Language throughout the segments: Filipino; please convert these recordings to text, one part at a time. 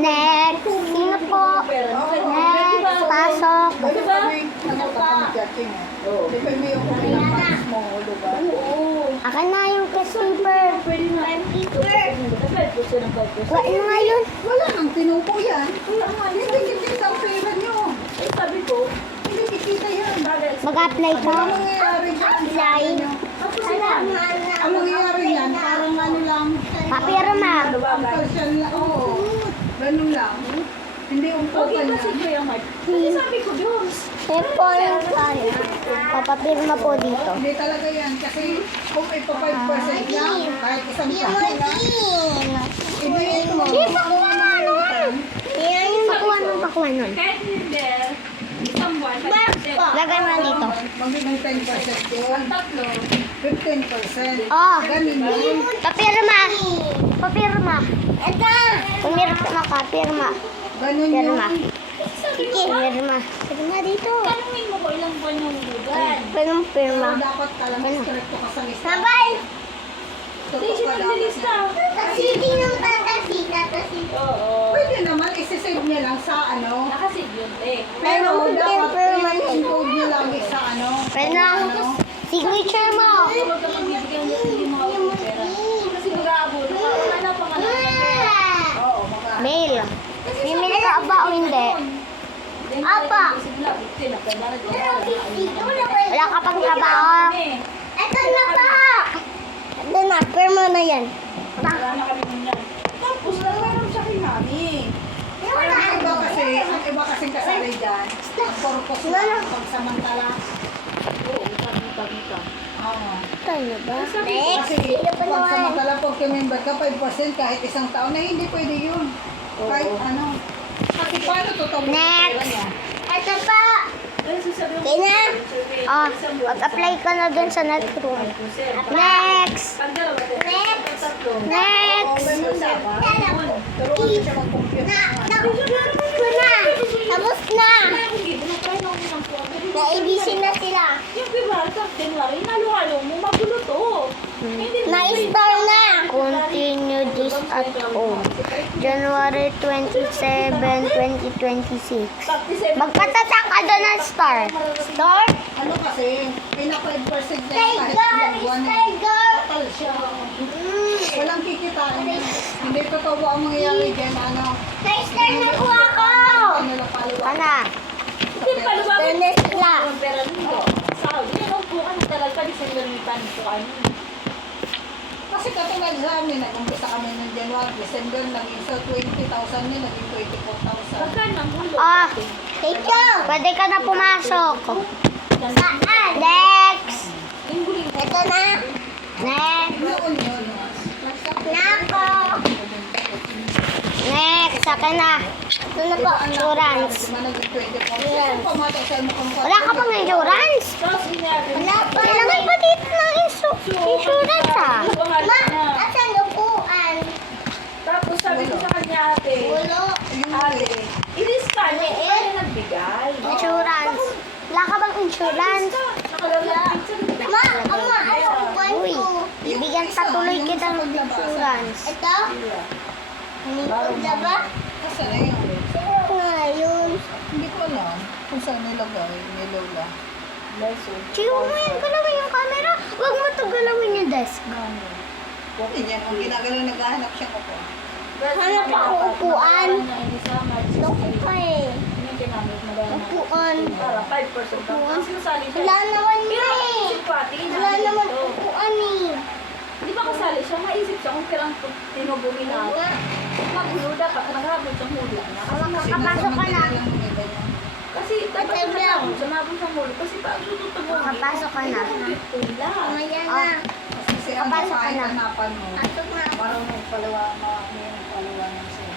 Next. Sino po? Next. Pasok. Ano ba? Ano pa? Chatting eh. Di ba may yung kumain mo, diba? Akin na yung test paper. Pwede na. Wala nga yun. Wala nang tinupo yan. Hindi kikita ang pera nyo. Sabi ko, Hindi kikita yan. Mag-apply ka? Ang mangyayari dyan sa Apply. inyo. Ang mangyayari yan, parang ano lang. Papirma. Ang person lang. Oo. Ganun lang. Hindi okay umpukan kasi yan. ko yung mic. Kasi sabi ko, Diyos. Tempo yung pare. Papapirma po dito. Hindi talaga yan. Kasi kung ito 5% lang, kahit isang taon na, ibigay mo. Pakuha na nun. Yan yung pakuha nun. Kahit hindi, isang buwan, 5%. Lagay mo lang dito. Magiging 10% yun. Tatlo. 15%. Oh. Ganun yun. Papirma. Papirma. Pumirma ka. Pirma. Ganun Pirma. yun. Sabi ko, Pirma. Pirma dito. tanungin mo ko ilang buwan yung buwan. Pirma. Pirma. So, dapat talagang correcto ka sa lista. Sabay. Totoo Hindi siya ka dapat. naglilista. Tasiti ng tatasita. Oo. Pwede naman, isisave niya lang sa ano. Nakasave yun eh. Pero Pero dapat permanent. i-encode niya lagi sa ano. Pwede na. Signature mo. Huwag ka magbibigyan mo hindi mo ako yung pera. Kasi mag-aabot. Wala na pa nga ng pera. Oo, mga. Mail. May mail ka ba o hindi? Apa. Wala ka pang trabaho. Ito na pa. Ito na. Pirma na yan. Wala na kami nun yan. Tapos, nalaman siya kay mami. Ang iba kasing kasali dyan, ang purpose lang, pagsamantala. Oo, utang. Oo. Ito na ba? Kasi pagsamantala, pag member ka, 5% kahit isang taon na hindi pwede yun. Kahit ano. Kasi paano totoo mo Next. niya? Ito pa. Okay na. Oh, mag-apply ka na dun sa Netroom. Next. Next. Next. Ganun dapat. Pero ano siya mag-compute naman. Ito na. Tapos na. Na-ABC na sila. Yung February, January, nalo-halo mo, magulo to. Hindi mo Na-star na. Continue this at home. January 27, 2026. Magpatatak ka doon ng star. Star? Ano kasi, pina 5% na Stay kahit girl! ilang buwan Stay eh. girl! Total siya. Walang kikitaan yan. Hindi totoo ang mangyayari dyan. Ano, Star na kuha ko! ano lang paliwanag. Kana? Hindi pa lumaban. Star na sila. Ang pera nito. Saudi, ano po ka talaga, December may panito ka. Kasi katulad sa amin, nag-umpisa kami ng January, December, naging sa 20,000 yun, naging 24,000. Magkano ang gulo? Ah, thank you. Pwede ka na pumasok. Saan? Next. Ito na. Next. Noon yun. Na ako. Next. Akin na. Ito na po. Insurance. Diba naging 24,000? Pumatay sa mo kung Wala ka pang insurance? Tapos sinabi, Wala pa. Kailangan pa dito ng insurance ah. Asan lupuan? Tapos sabi ko sa kanya, ate, Ulo. ate, i-scan mo kung ano nagbigay. Insurance. Wala ka bang insurance? Nakalagay sa Ma, ama, ano upuan Uy, ko? Yung bibigyan isa, patuloy yung kita sa ng paglabasan. insurance. Ito? Unikod na ba? Kasi na yun. Sino nga yun? Hindi ko alam kung saan nilagay ni Lola. Chiyo mo yan, galawin yung camera. Huwag mo ito galawin yung desk. Okay niya, kung ginagalaw naghahanap siya ko po. Hanap ako upuan. Loko ka eh. Upuan. Para 5% ka. Ang sinasali siya. Wala naman Pero yun eh. si Pati, Wala naman dito. upuan eh. Di ba kasali siya? Maisip siya kung kailang tinubuhin na. Magulo dapat, naghabol sa huli na. Makapasok ka na. Kasi dapat Ate, naghabol sa nabol sa huli. Kasi pag tututubuhin. Makapasok ka na. Mamaya na. Kasi si ang Papasok ka kahit na. hanapan mo, Pasok na. parang magpaliwanag sa'yo.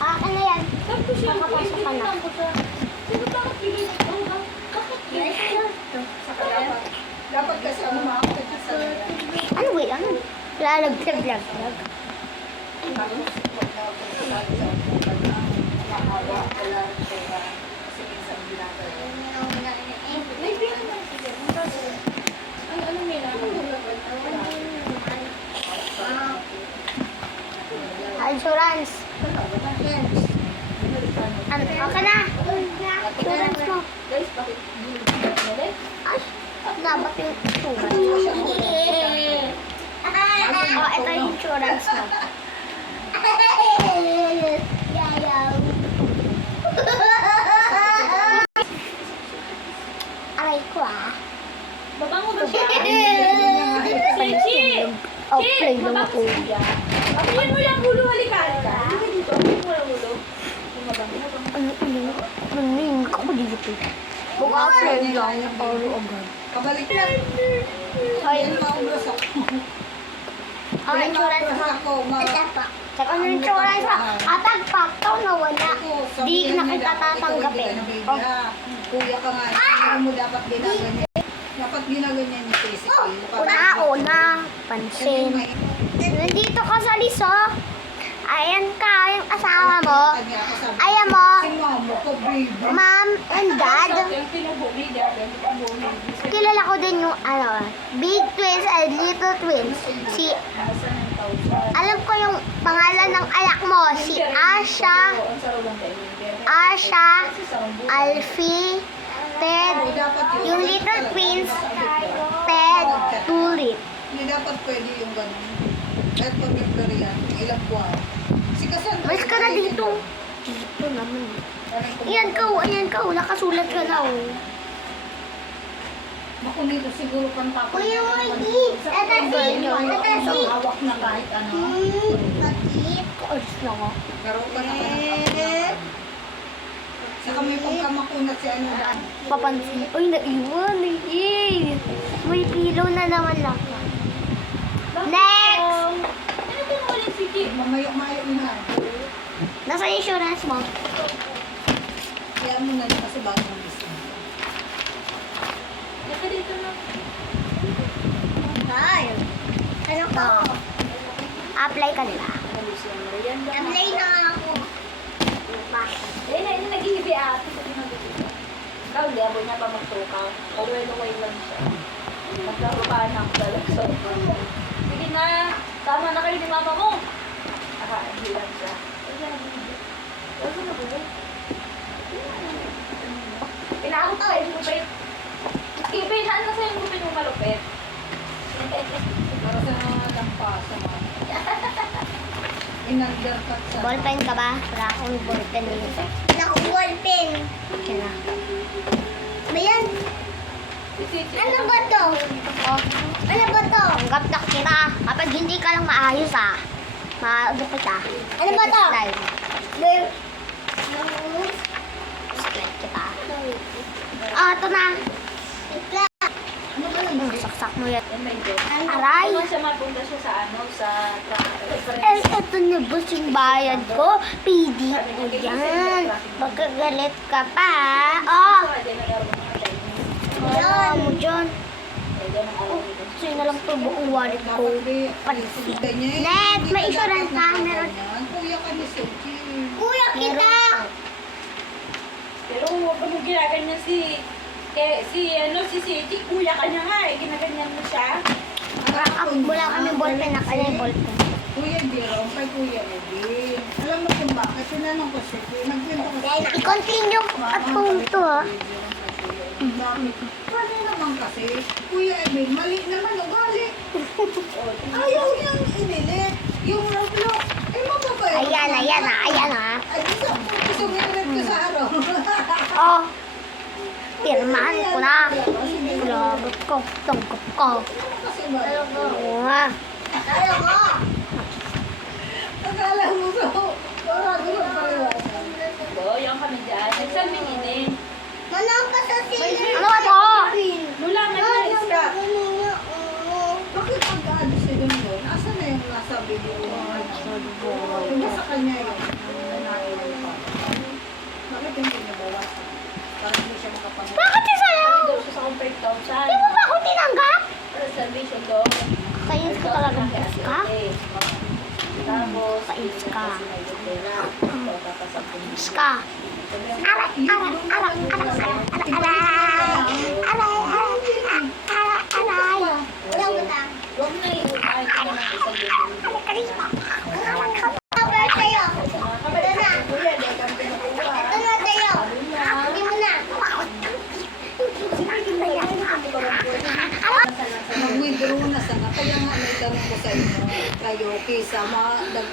Akin na yan. Sabi ko siya, Makapasok ka na. iinitan ko siya. Sabi ko, bakit piliin ko? Bakit piliin ko? Saka dapat kasi ano makakit ka sa Ano wait, ano? Vlog. May piliin lang siya. Ay, ano nila? Insurance. Ano, okay na. Insurance mo. Guys, bakit ulit? Ay, dapat yung insurance. Oh, ito yung insurance mo. Aray ko ah. Babango ba siya? Chi! Oh, Chi! play lang Mabango ako. siya. Apihin mo yung ulo, halika. Halika dito. Apihin mo yung ulo. Mabango. Ano ako dito? Baka play lang ako agad. Kabalik na. Ay, Yan maubos ako. ang insurance mo. Ako, Ang insurance mo. Kapag paktaw na wala, di na kita tatanggapin. Oh, Kuya ka nga, hindi mo dapat ginaganyan. Dapat ginaganyan ni Casey. una, pansin. Nandito ka sa liso. Ayan ka, yung asawa mo. Ayan mo, Si mama ko, baby. mom and dad. Yung pinubumi, dati. Yung pinubumi. Kilala ko din yung big twins and little twins. Si, alam ko yung pangalan ng anak mo. Si Asha, Alfie, Ted, yung little twins, Ted, Tulip. Hindi dapat pwede yung ganun. At pag-victory yan, ilang buwan. Si Cassandra. Mas ka na dito. Dito naman. Ayan ka, nakasulat ka na oh. Naku nito siguro kang tapos. Kuya Moiki, ito Hawak na kahit ano. Bakit? Oras na ako. Karoon ka na ka. Saka may pagkamakunat si ano daan. Papansin. Uy, naiwan eh. May pillow na naman lang. Next! Ano din mo ulit si Chi? Mamayo-mayo na. Nasa insurance mo? Kaya mo na lang kasi bago ng gusto. Naka dito na. Ay. Ano ka? Apply ka nila. Yan ba? na ako. Ayun na, naghihibi ate. Sabi na dito. Ikaw, hindi ako niya pa magtukaw. Away lang siya. Maglaro ka ng dalagso. Sige na, tama na kayo ni mama mo. Hindi lang siya. Huwag mo na buhay. Pinaakot pa, hindi mo pa yun. Ipinaan na sa'yo yung gupin yung malupit. Para sa mga lampasa mo. Inundercut sa... Ballpen ka ba? Wala akong ballpen dito. Wala akong ballpen. Okay na. Ba yan? Ano ba to? Oh. Ano ba to? Tanggap na kita. Kapag hindi ka lang maayos maagupit Ano ba to? Slide kita. Ito na. Ano ba naman? Saksak mo yan. Yan medyo. Aray! Kung siya mapunta siya sa sa Ito na ba yung bayad ko? PD ko yan. Magkagalit ka pa. Oh! Wala mo dyan. Sa'yo na lang ito buong wallet ko. Pansin. Net, may insurance na. Meron. Kuya ka ni Sochi. Kuya kita! Pero huwag mo ginaganyan si Seiji, kuya ka niya nga eh, ginaganyan mo siya. Wala kami ballpen. Nakala yung ballpen. Kuya Jerome, kay Kuya Edwin. Alam mo kung bakit? Sinanong ko siya. Nagkwento ko siya. I-continue at punto ha. Pwede naman kasi, Kuya Edwin, mali naman ugali. Ayaw niyang inilit. Yung Roblo, mababay. Ayan ha. Ay, gusto mo ko sa araw. Oh. Pirmahan ko na. Lagot ko. Tungkop ko. Kasi ba? Oo nga. Akala mo so, parang gano'n paliwasan. Oo, yung kami dyan. Nagsalmin inin. Ano ba to? Lula, may malis ka. Bakit pag-ano siya doon? Asan na yung nasa video? Yung sa kanya yun. Bakit yung pinabawasan? Para hindi siya makapangalan. Bakit sa'yo? Doon siya sa compared thousand. Di mo ba ako tinanggap? Reservation doon. Kayos ko talaga best ka? Tapos, Pais ka. Tapos, Ska. Aray. Huwag na iutay ka na ng isang Aray. Aray. Aray.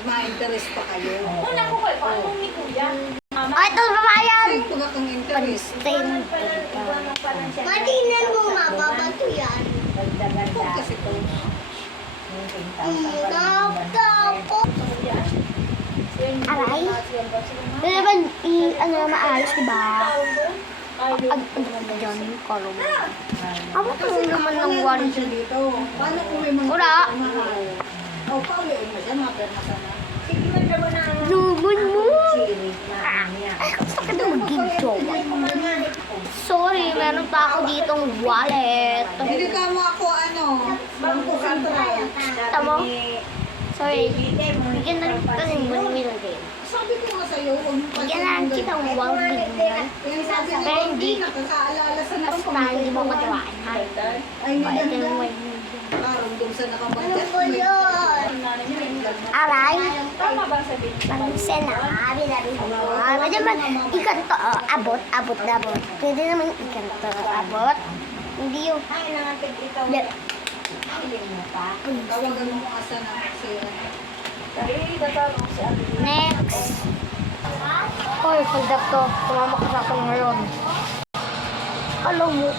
ma-interest pa kayo. Una ko kayo, paano ni Kuya? Ay, ito babayan! Ay, pag kang interest. Panstain. Matinan mo nga, babato yan. Huwag kasi ito. Tapos. Aray? Ito naman, ano na maayos, diba? Diyan, kolong. Ano ito naman ng one? Siya dito. Paano kung may mga Wala. mahal? O, pauliin mo siya, mapirma ka na. Lubon mo! Ay, gusto ka na mag-jowa. Sorry, meron pa ako ditong wallet. Hindi ka mo ako, bangko kantra. Tama? Sorry. Bigyan na rin kita ng 1 million. Sabi ko nga sa'yo, huwag mo Bigyan na rin kita ng 1 million. Yung sabi ko, Pero hindi. nakakaalala sa Basta hindi mo matiwaan. Ay, Ito hindi yung 1 ganda. million. Parang doon sa nakabagkat. Aray. Tama ba sabihin? Pansin na. Abi-labi ko. Pwede naman ikanto. Abot. Abot na abot. Pwede naman ikanto. Abot. Hindi yung... Tawagan mo asa na kasi Dahil tatanong si Ate. Next. Hoy, pagdak to. Tumama ka sa akin ngayon. Alam mo,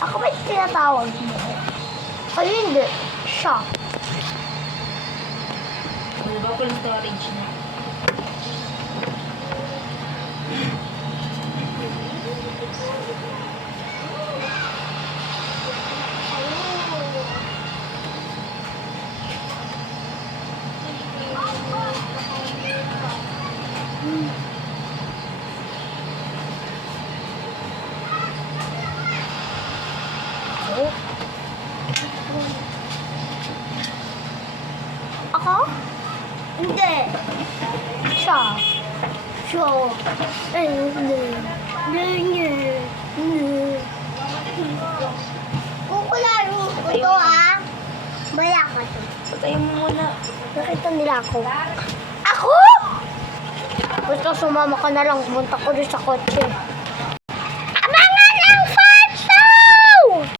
ako ba yung tinatawag mo? Ay, hindi. Siya. Ano ba po yung storage niya? Ako? Hindi. Siya. Siya. Ay, hindi. Hindi. Hindi. Kukularo ko to, ah. Bala ka to. Patayin mo muna. Nakita nila ako. Ako? Basta sumama ka na lang. Pumunta ko rin sa kotse.